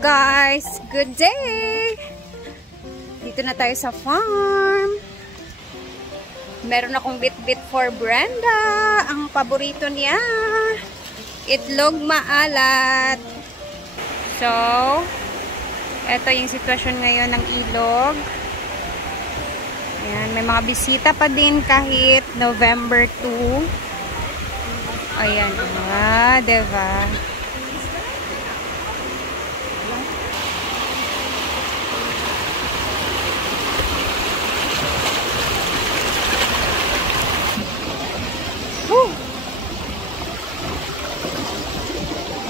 Guys, good day! Dito na tayo sa farm. Meron akong bit-bit for Brenda. Ang paborito niya, itlog maalat. So, eto yung sitwasyon ngayon ng ilog. Ayan, may mga bisita pa din kahit November 2. Ayan, diba?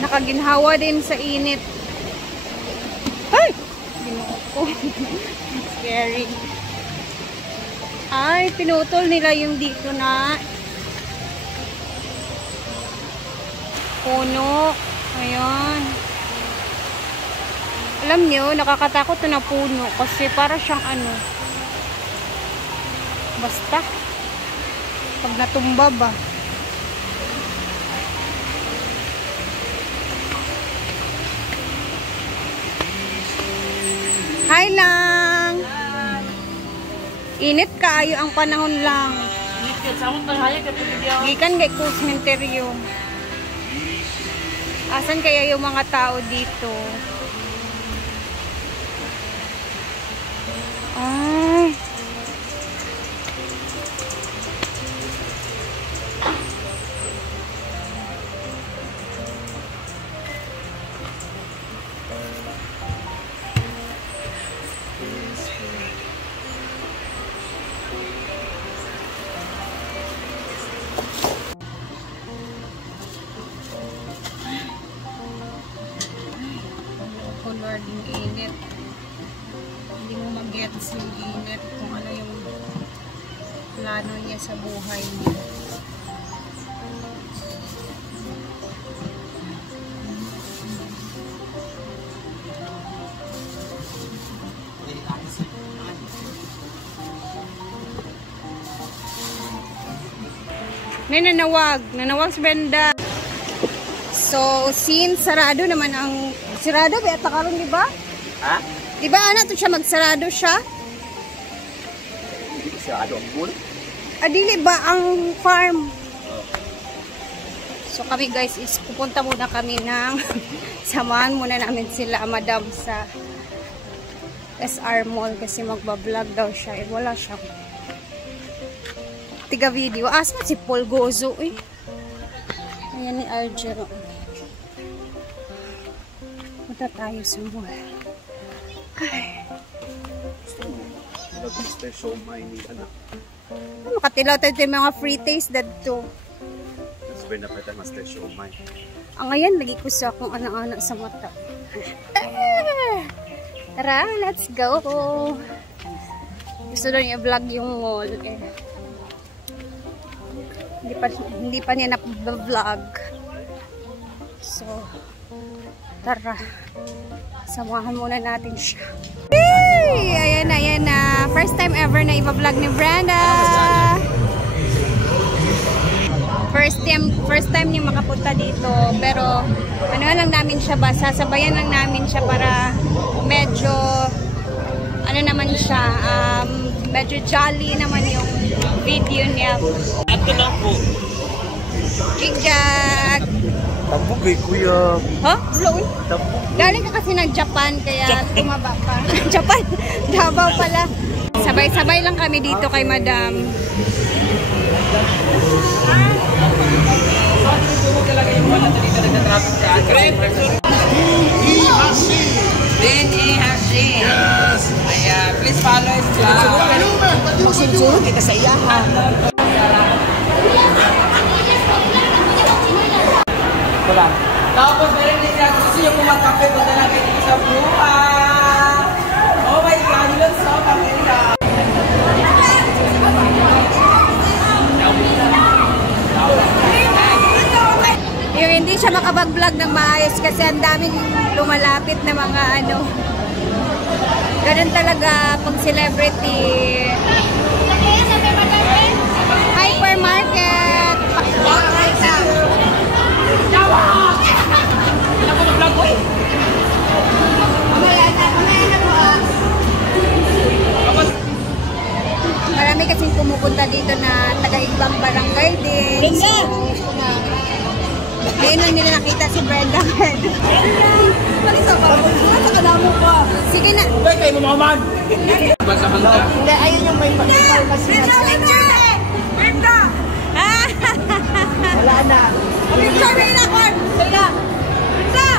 Nakaginhawa din sa init. Ay! Binuko. Scary. Ay, pinutol nila yung dito na puno. Ayan. Alam nyo, nakakatakot na puno kasi para siyang ano. Basta. Pag natumba ba. Hi lang! Init kaayo ang panahon lang. Gikan kay ko sementeryo. Asan kaya yung mga tao dito? Ay. Lord, yung init. Hindi mo mag-gets yung init kung ano yung plano niya sa buhay niya. May nanawag si Brenda. So, since sarado naman ang sarado ba ata karon, di ba? Ha? Di ba ana to siya magsarado siya? Hindi sarado ang pool? Dili ba ang farm? So kami guys is pupunta muna kami ng samahan muna namin sila madam sa SR Mall kasi magba-vlog daw siya. Eh wala siya. Tiga video. Asma si Paul Gozo eh. Ayan ni Arjero. Punta tayo sa mall. Ay. Special may ni anak. Makatilaw tayo yung mga free taste dito. Sabi na pa tayo special may. Ang ngayon, lagi ko sa akong anak-anak sa mata. Tara, let's go! Gusto daw niya vlog yung mall eh. Hindi pa niya na-vlog. So, tara. Samahan muna natin siya. Hey! Ayan na. First time ever na i-vlog ni Brenda. First time niya makapunta dito. Pero, ano lang namin siya ba? Sasabayan lang namin siya para medyo, ano naman siya, medyo jolly naman yung video niya. Ato lang po. Igag! Tampog eh, kuya. Ha? Blown? Tampog. Galing ka kasi ng Japan, kaya tumaba pa. Japan? Davao pala. Sabay-sabay lang kami dito kay madam. Yes. Please follow his vlog. Magsunsuro kita sa iyahan. Tapos meron din siya, gusto niyo kung magkape, punta lang kayo dito sa buwan. Oh my God, you look so familiar. Yung hindi siya makapag-vlog ng maayos kasi ang daming lumalapit na mga ano. Ganun talaga pag celebrity. Hypermarket. Jawa! taga-ibang barangay din. So, ngayon lang nila nakita si Brenda. Palisa ba? Nakakadamo ka. Sige na. Okay, kayo mamaman. Basta handa. Hindi, ayun yung may pharmacy na. Brenda! Wala na. Sabi na, Juan! Brenda! Brenda!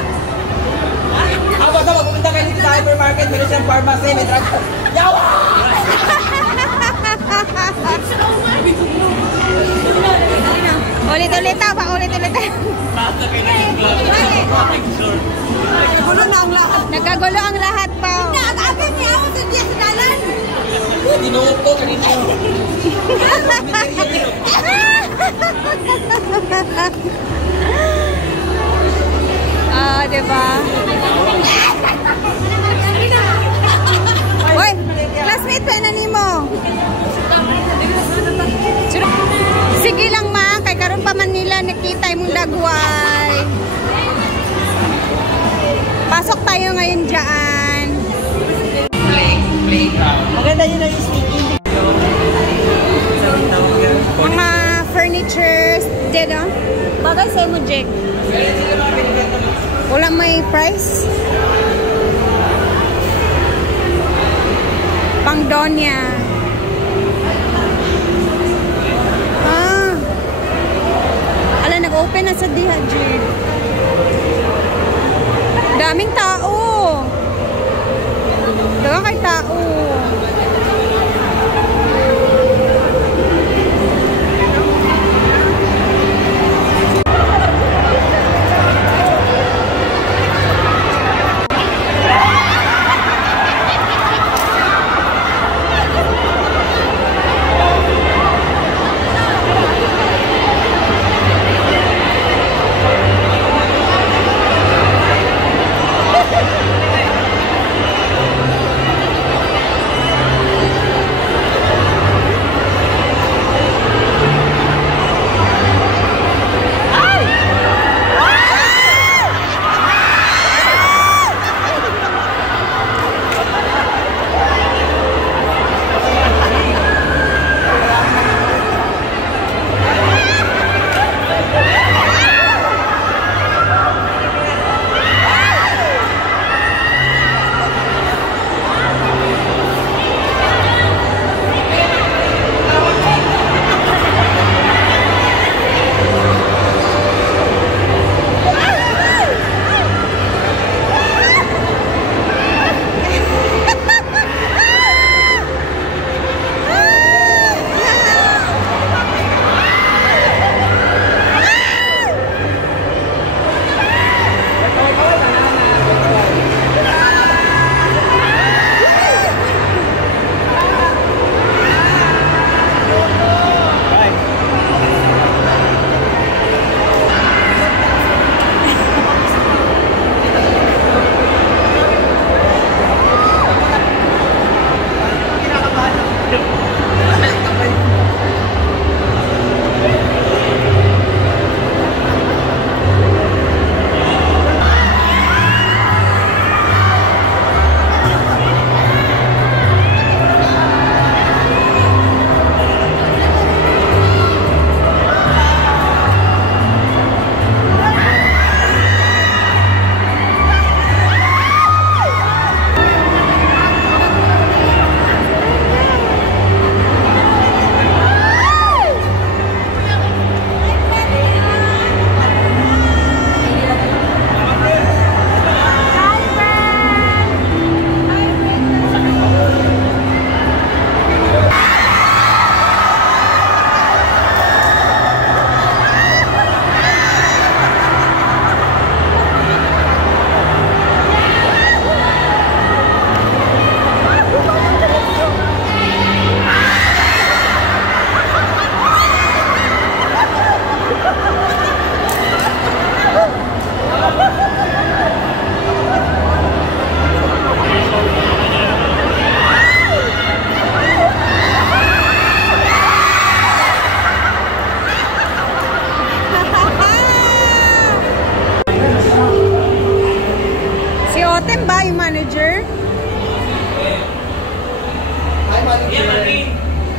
Basta magpupunta kayo dito sa hypermarket, meron siyang pharmacy, may drug. Yawa! Ulit-ulit pa, ulit-ulit. Nagkagulo na ang lahat. Nagkagulo ang lahat pa. Nag-agad niya ako sa diya sa dalan. Dinuot ko kanina. Diba? Hoy, classmate pa na nimo. Sige lang ma, kay karon pa man nila nakita imong dagway. Pasok tayo ngayon diyan. Maganda yun ang sneaking. Mga furnitures, dito. Bagay sa mo, Jack. Wala may price. Pang Donya. Ala, nag-open na sa diha, Jack. Daming tao. Daga kay tao.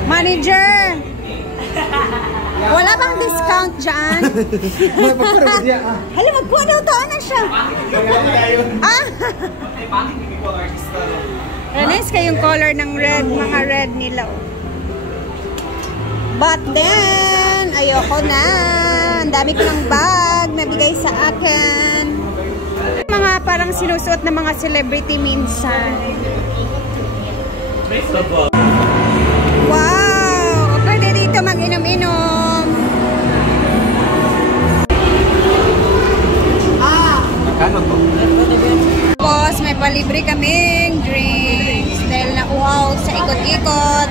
Manager! Wala bang discount dyan? Hala, magkuha daw to. Ano siya? Ah! Nice kayong color ng red. Mga red nila. Oh. But then, ayoko na. Ang dami ko ng bag na bigay sa akin. Mga parang sinusuot ng mga celebrity minsan. Wow! Pwede dito mag-inom-inom. Tapos may palibre kaming drinks dahil nauhaw sa ikot-ikot.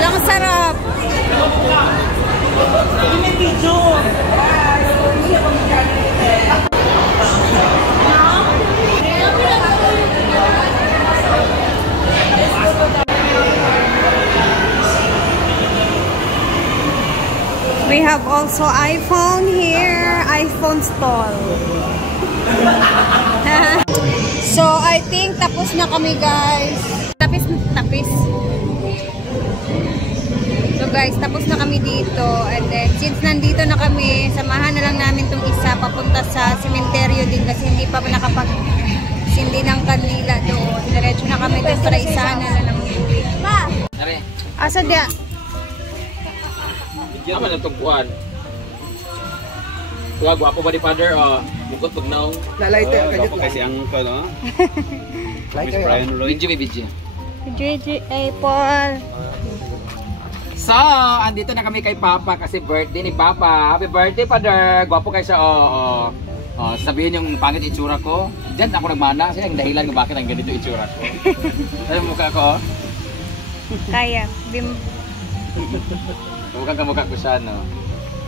Lang sarap. We have also iPhone here, iPhone stall. So I think tapos na kami guys. Tapos. So guys, tapos na kami dito. And then since nandito na kami, samahan na lang namin tong isa papunta sa sementeryo din kasi hindi pa nakapag-sindi ng kanila doon. Diretso na kami doon para isahan na lang. Asa dia? Ama na tugkuan. Wag ako ba di father bukod pagnaw. Lalay tayo kanyut kasi ang no. Like Brian Roy. BG. Paul. So, andito na kami kay Papa kasi birthday ni Papa. Happy birthday, Father. Gwapo kayo siya. Sabihin yung pangit itsura ko. Diyan ako nagmana. Siya yung dahilan kung bakit ang ganito itsura ko. Ano yung mukha ko? Kaya. Kamukha ko siya, no?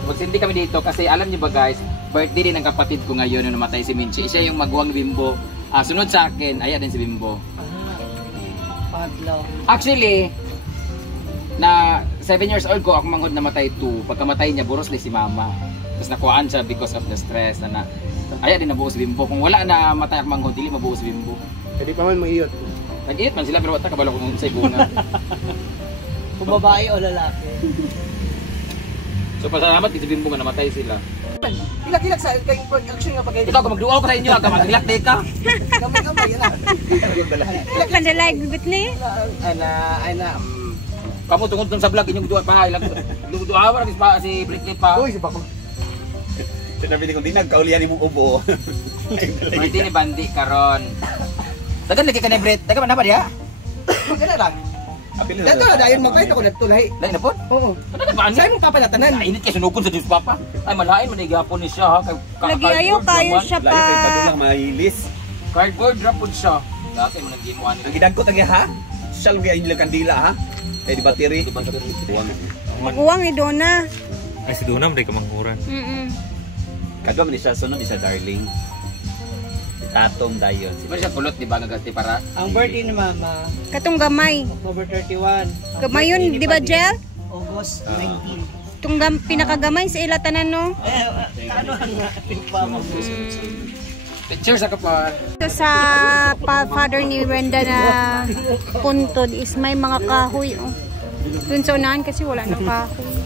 Magsindi kami dito kasi alam niyo ba guys, birthday din ng kapatid ko ngayon nung namatay si Minchi. Siya yung magwang Bimbo. Sunod sa akin, ayan din si Bimbo. Actually, na 7 years old ko, ako manghod namatay 2. Pagkamatay niya, buros ni si Mama. Tapos nakuhaan siya because of the stress. Ayan din nabuo si Bimbo. Kung wala na matay ako manghod, dili mabuo si Bimbo. Hindi pa man maiyot. Nag-iit man sila pero wata kabalo kung sa ibunga. Kung babae o lalaki. So pasalamat si Bimbo nga namatay sila. Hilak-hilak sa action nga pagkain. Ikaw, kung magduaw ko sa inyo, kung maghilak din ka. Gamay, yan na. Pandalag bibit ni? Ay na. Kamu tungod sa vlog, inyong duwa pa. Duwa pa si Britney pa. Uy, si Bako. Sinabi kong dinag, kaulian mong ubo. Birthday ni Bandi karon. Dagan lagi ka na Brit. Dagan man na ba diha? Magana lang. Dato na dayon magkait ako dito lahi. Lain na po? Oo. Sa imong papalatanan. Init kay sunukon sa Diyos Papa. Ay malain man igapon ni siya ha. Lagi ayaw kayo siya Layo kay pa. padulang mahilis. Cardboard wrap pod siya. Dati mo nag-gimuan. Ang gidagko tagi ha. Social media inyong kandila ha. Eh di battery. Mag-uwang ni Donna. Ay, si Duna, hindi ka manghuran. Kadwa man siya sunod siya darling. Tatong dayon. Si siya pulot di ba nagasti para? Ang birthday ni Mama, Katong gamay. October 31. Gamay yun, di ba Jel? August 19. Itong pinakagamay sa ilatanan no? Ano ang Mama? Picture sa kapal. Ito sa father ni Brenda na puntod is may mga kahoy. Oh. Dun sa unahan kasi wala nang kahoy.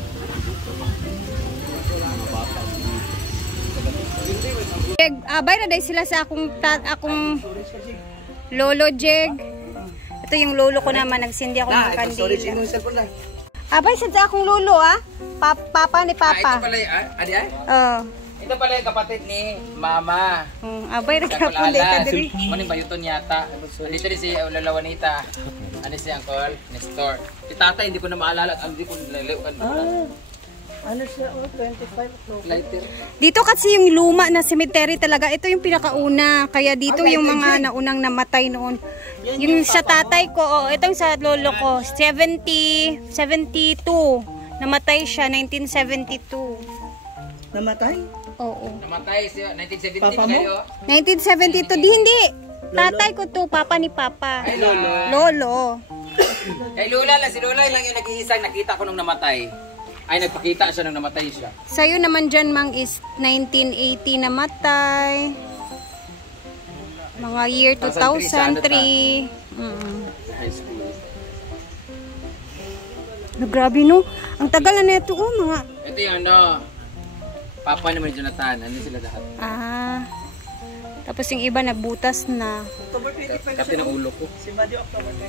Abay na dahil sila sa akong lolo Jeg. Ito yung lolo ko naman, nagsindi ako ng kandila. Abay sa akong lolo Papa ni Papa. Ito pala adi ay? Oh. Ito pala yung kapatid ni Mama. Abay nagkapon dito diri. Maning bayuton yata. Dito rin si Lola Juanita. Ano si Uncle Nestor. Si Tata hindi ko na maalala at hindi ko naliliwan. Ano siya? 25 Lighter. Dito kasi yung luma na cemetery talaga. Ito yung pinakauna. Kaya dito yung mga naunang namatay noon. Yung sa tatay ko, itong sa lolo ko, 72. Namatay siya, 1972. Namatay? Oo. Namatay siya 1970 Papa mo? kayo. 1972. Hindi. Tatay ko to, papa ni Papa. Ay, Lolo. Lolo. Kay Lola lang, si Lola lang yung nag-iisang nakita ko nung namatay. Ay, nagpakita siya nung namatay siya. Sa'yo naman dyan, Mang, is 1980 namatay. Mga year 2003. High school. Grabe no. Ang tagal na nito mga. Ito yung ano, papa naman ni Jonathan. Ano sila lahat? Tapos yung iba nagbutas na. Kapte ng ulo ko.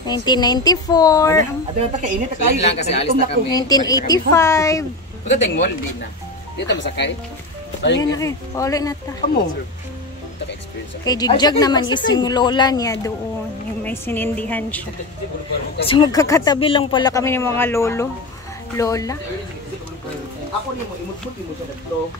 1994. Ato na ta kainit ta So, yun lang kasi alis na kami. 1985. Pagdating mall, di na. Dito masakay. Ayan na eh. Paulit na ta. Amo. Ito ka experience. Kay Jigjag naman is yung lola niya doon. Yung may sinindihan siya. So magkakatabi lang pala kami ng mga lolo. Lola. Ako ni mo imot-mut mo sa dito.